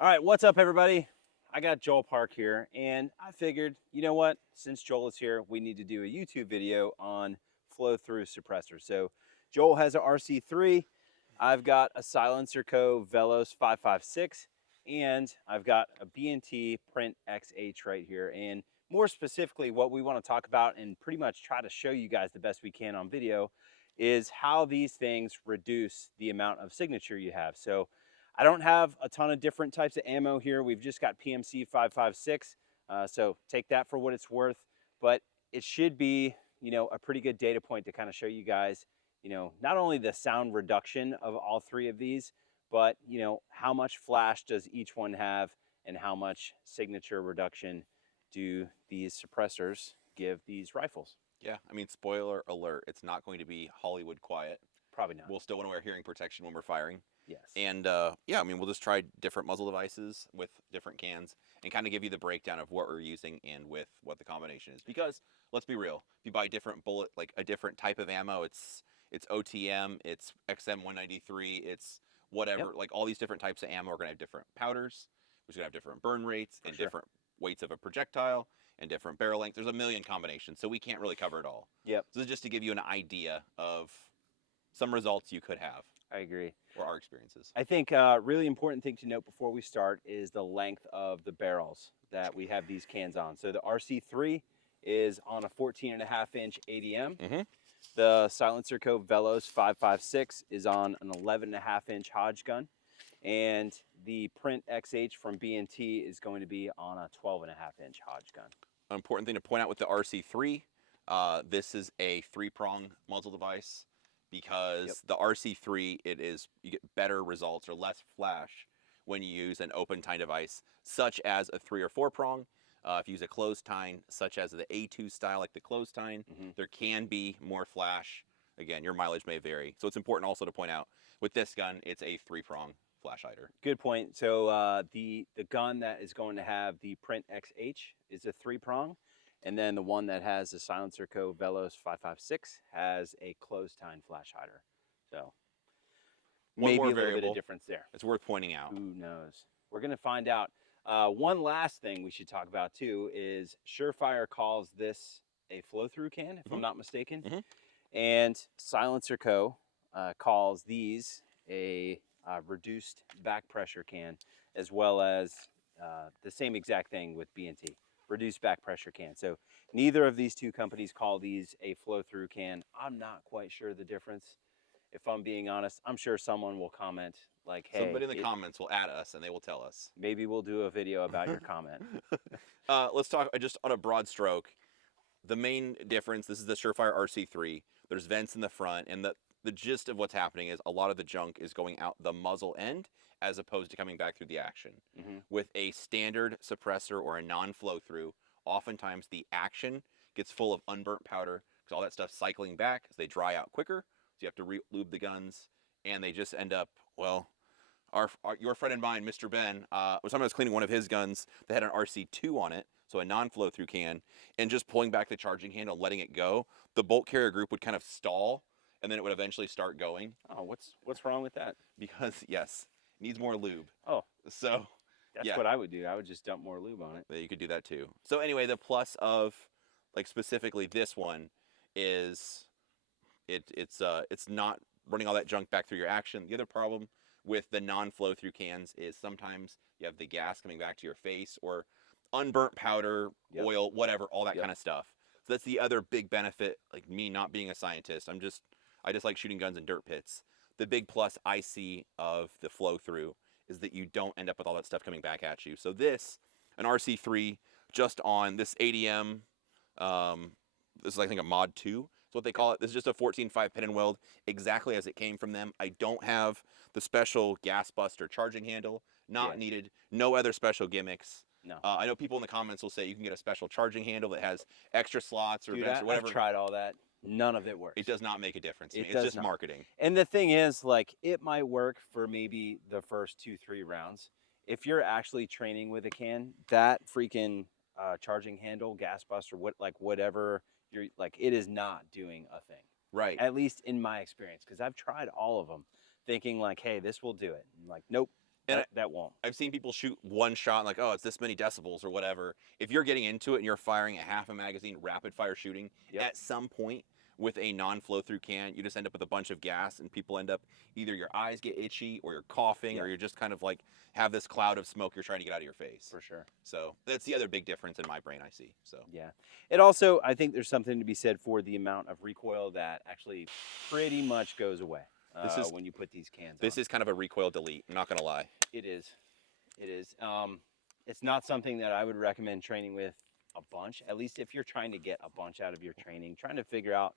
All right, what's up, everybody? I got Joel Park here, and I figured, you know what? Since Joel is here, we need to do a YouTube video on flow-through suppressors. So, Joel has an RC3. I've got a Silencer Co. Velos 556, and I've got a B&T Print XH right here. And more specifically, what we want to talk about and pretty much try to show you guys the best we can on video is how these things reduce the amount of signature you have. So, I don't have a ton of different types of ammo here. We've just got PMC 556, so take that for what it's worth. But it should be, a pretty good data point to kind of show you guys, not only the sound reduction of all three of these, but how much flash does each one have, and how much signature reduction do these suppressors give these rifles? Yeah, I mean, spoiler alert, it's not going to be Hollywood quiet. Probably not. We'll still want to wear hearing protection when we're firing. Yes. And yeah, I mean, we'll just try different muzzle devices with different cans and kind of give you the breakdown of what we're using and with what the combination is. Because let's be real, if you buy different bullet, like a different type of ammo, it's OTM, it's XM193, it's whatever. Yep. Like all these different types of ammo are going to have different powders, which are going to have different burn rates and different weights of a projectile and different barrel length. There's a million combinations, so we can't really cover it all. Yep. So this is just to give you an idea of some results you could have. I agree. Or our experiences. I think really important thing to note before we start is the length of the barrels that we have these cans on. So the RC3 is on a 14.5-inch ADM. Mm-hmm. The Silencer Co. Velos 556 is on an 11.5-inch Hodge gun. And the Print XH from B&T is going to be on a 12.5-inch Hodge gun. An important thing to point out with the RC3, this is a 3-prong muzzle device. Because the RC3, you get better results or less flash when you use an open tine device, such as a 3 or 4 prong. If you use a closed tine, such as the A2 style, like the closed tine, there can be more flash. Again, your mileage may vary. So it's important also to point out, with this gun, it's a 3-prong flash hider. Good point. So the gun that is going to have the Print XH is a 3-prong. And then the one that has the Silencer Co. Velos 556 has a closed tine flash hider. So maybe a little bit of difference there. It's worth pointing out. Who knows? We're going to find out. One last thing we should talk about too is Surefire calls this a flow-through can, if I'm not mistaken. And Silencer Co. calls these a reduced back pressure can, as well as the same exact thing with B&T. Reduced back pressure can. So neither of these two companies call these a flow-through can. I'm not quite sure the difference. If I'm being honest, I'm sure someone will comment like, hey. Somebody in the comments will add us and they will tell us. Maybe we'll do a video about your comment. Let's talk just on a broad stroke. The main difference, this is the Surefire RC3. There's vents in the front, and the gist of what's happening is a lot of the junk is going out the muzzle end as opposed to coming back through the action. With a standard suppressor or a non-flow through, oftentimes the action gets full of unburnt powder because all that stuff's cycling back as they dry out quicker. So you have to re-lube the guns, and they just end up, well, your friend and mine, Mr. Ben, was sometimes cleaning one of his guns that had an RC2 on it, so a non-flow through can, and just pulling back the charging handle, letting it go, the bolt carrier group would kind of stall, and then it would eventually start going. Oh, what's wrong with that? Because, yes, it needs more lube. Oh. So, that's what I would do. I would just dump more lube on it. You could do that too. So anyway, the plus of, like specifically this one, is it's not running all that junk back through your action. The other problem with the non-flow through cans is sometimes you have the gas coming back to your face or unburnt powder, oil, whatever, all that kind of stuff. So that's the other big benefit, like me not being a scientist. I just like shooting guns in dirt pits. The big plus I see of the flow through is that you don't end up with all that stuff coming back at you. So this, an RC3, just on this ADM, this is I think a mod 2, is what they call it. This is just a 14.5 pin and weld, exactly as it came from them. I don't have the special gas buster charging handle, not needed, no other special gimmicks. No. I know people in the comments will say you can get a special charging handle that has extra slots or vents or whatever. I've tried all that. None of it works. It does not make a difference. It's just marketing. And the thing is, like, it might work for maybe the first 2-3 rounds. If you're actually training with a can, that freaking charging handle, gas buster, whatever you're like, it is not doing a thing. Right. At least in my experience, because I've tried all of them, thinking like, hey, this will do it. And like, nope. And that won't. I've seen people shoot one shot and like, oh, it's this many decibels or whatever. If you're getting into it and you're firing a half a magazine, rapid fire shooting, Yep. at some point with a non-flow through can, you just end up with a bunch of gas, and people end up either your eyes get itchy or you're coughing Yep. or you're just kind of like have this cloud of smoke you're trying to get out of your face. For sure. So that's the other big difference in my brain I see. So Yeah. It also, I think there's something to be said for the amount of recoil that actually pretty much goes away when you put these cans on. This is kind of a recoil delete. I'm not gonna lie. It is. It is. It's not something that I would recommend training with a bunch, at least if you're trying to get a bunch out of your training, trying to figure out,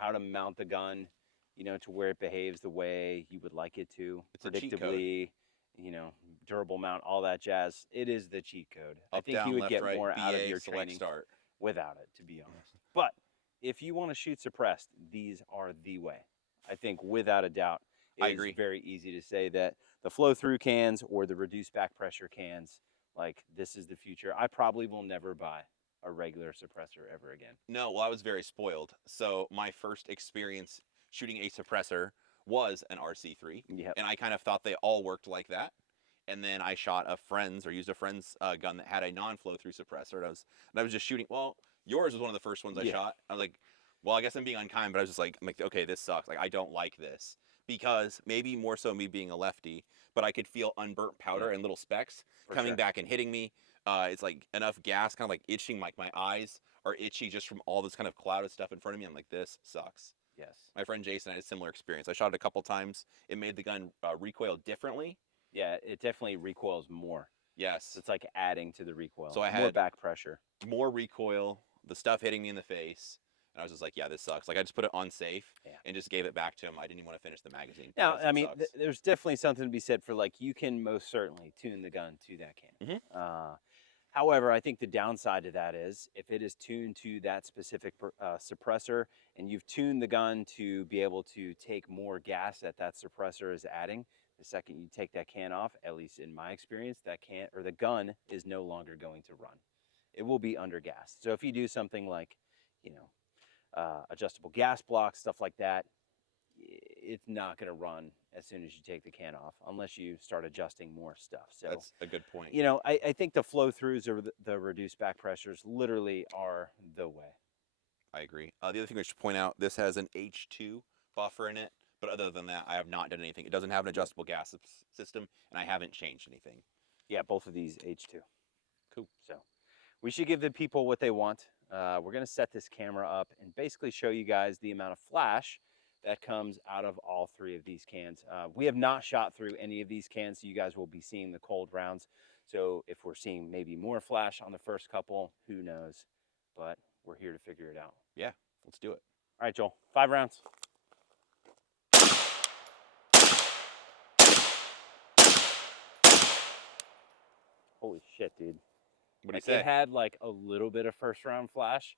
how to mount the gun, to where it behaves the way you would like it to, It's a cheat code. predictably, durable mount, all that jazz. It is the cheat code. I Up, think down, you would left, get right, more out of BA, your select, training start. without it, to be honest. But if you want to shoot suppressed, these are the way. I think without a doubt, I it's agree. very easy to say that the flow through cans or the reduced back pressure cans, like this is the future. I probably will never buy a regular suppressor ever again. No, well, I was very spoiled. So my first experience shooting a suppressor was an RC3, Yep. and I kind of thought they all worked like that. And then I shot a friend's or used a friend's gun that had a non-flow through suppressor, and I was just shooting. Well, yours was one of the first ones I shot. I was like, well, I guess I'm being unkind, but I was just like, okay, this sucks. Like, I don't like this because maybe more so me being a lefty, but I could feel unburnt powder and little specks coming back and hitting me. It's like enough gas, kind of like itching. Like my eyes are itchy just from all this kind of cloud of stuff in front of me. I'm like, this sucks. Yes. My friend Jason had a similar experience. I shot it a couple times. It made the gun recoil differently. Yeah, it definitely recoils more. Yes. It's like adding to the recoil. So I more had back pressure. More recoil, the stuff hitting me in the face. And I was just like, yeah, this sucks. Like, I just put it on safe and just gave it back to him. I didn't even want to finish the magazine. Now, I mean, there's definitely something to be said for, like, you can most certainly tune the gun to that can. However, I think the downside to that is if it is tuned to that specific suppressor and you've tuned the gun to be able to take more gas that suppressor is adding, the second you take that can off, at least in my experience, that can or the gun is no longer going to run. It will be under gas. So if you do something like, adjustable gas blocks, stuff like that, it's not going to run as soon as you take the can off unless you start adjusting more stuff. So that's a good point. I think the flow throughs or the reduced back pressures literally are the way. I agree. The other thing I should point out, this has an H2 buffer in it, but other than that, I have not done anything. It doesn't have an adjustable gas system, and I haven't changed anything. Yeah, both of these H2. Cool. So we should give the people what they want. We're going to set this camera up and basically show you guys the amount of flash that comes out of all three of these cans. We have not shot through any of these cans, so you guys will be seeing the cold rounds. So if we're seeing maybe more flash on the first couple, who knows? But we're here to figure it out. Yeah, let's do it. All right, Joel, 5 rounds. Holy shit, dude. What do you say? It had like a little bit of first round flash.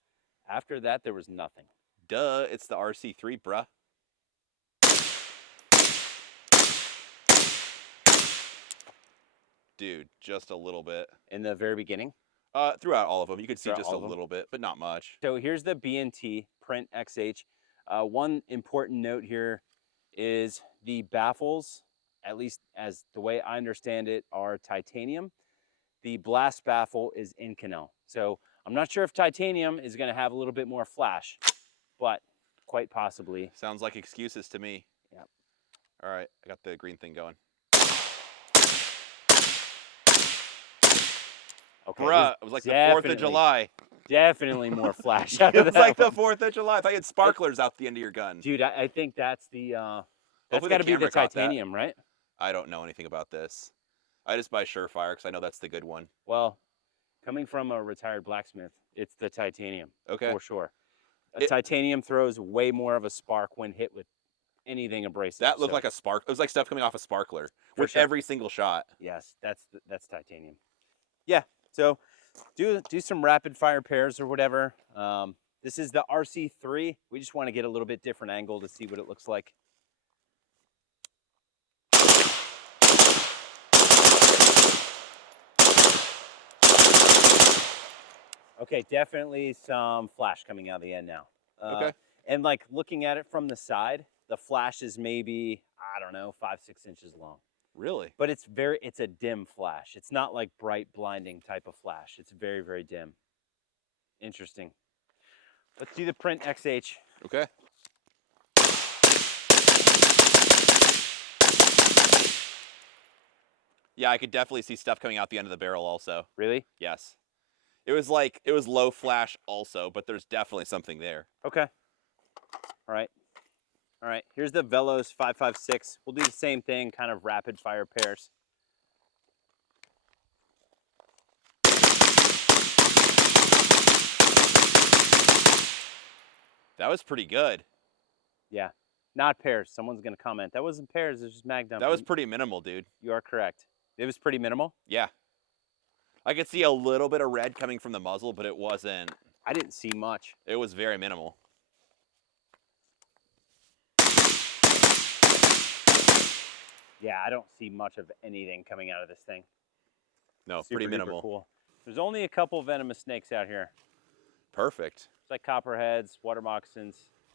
After that, there was nothing. Duh, it's the RC3, bruh. Dude, just a little bit. In the very beginning? Throughout all of them. You could see Throughout just a little bit, but not much. So here's the B&T Print XH. One important note here is the baffles, at least as the way I understand it, are titanium. The blast baffle is Inconel. So I'm not sure if titanium is going to have a little bit more flash, but quite possibly. Sounds like excuses to me. Yep. All right, I got the green thing going. Okay, bruh, it was like the 4th of July. Definitely more flash out of It was that like one. the 4th of July. I thought you had sparklers out the end of your gun. Dude, I think that's the, that's Hopefully got to the be the camera caught that. titanium, right? I don't know anything about this. I just buy Surefire because I know that's the good one. Well, coming from a retired blacksmith, it's the titanium. Okay. For sure. Titanium throws way more of a spark when hit with anything abrasive. That looked like a spark. It was like stuff coming off a sparkler with sure. every single shot. Yes, that's titanium. Yeah, so do some rapid fire pairs or whatever. This is the RC3. We just want to get a little bit different angle to see what it looks like. Okay, definitely some flash coming out of the end now. Okay. And like looking at it from the side, the flash is maybe, I don't know, 5-6 inches long. Really? But it's a dim flash. It's not like bright, blinding type of flash. It's very, very dim. Interesting. Let's do the print XH. Okay. Yeah, I could definitely see stuff coming out the end of the barrel also. Really? Yes. It was low flash also, but there's definitely something there. Okay. All right. All right. Here's the Velos 556. We'll do the same thing, kind of rapid fire pairs. That was pretty good. Yeah. Not pairs. Someone's going to comment. That wasn't pairs. It was just mag dumping. That was pretty minimal, dude. You are correct. It was pretty minimal. Yeah. I could see a little bit of red coming from the muzzle, but it wasn't. I didn't see much. It was very minimal. Yeah, I don't see much of anything coming out of this thing. No, Super pretty duper minimal. cool. There's only a couple venomous snakes out here. Perfect. It's like copperheads, water moccasins.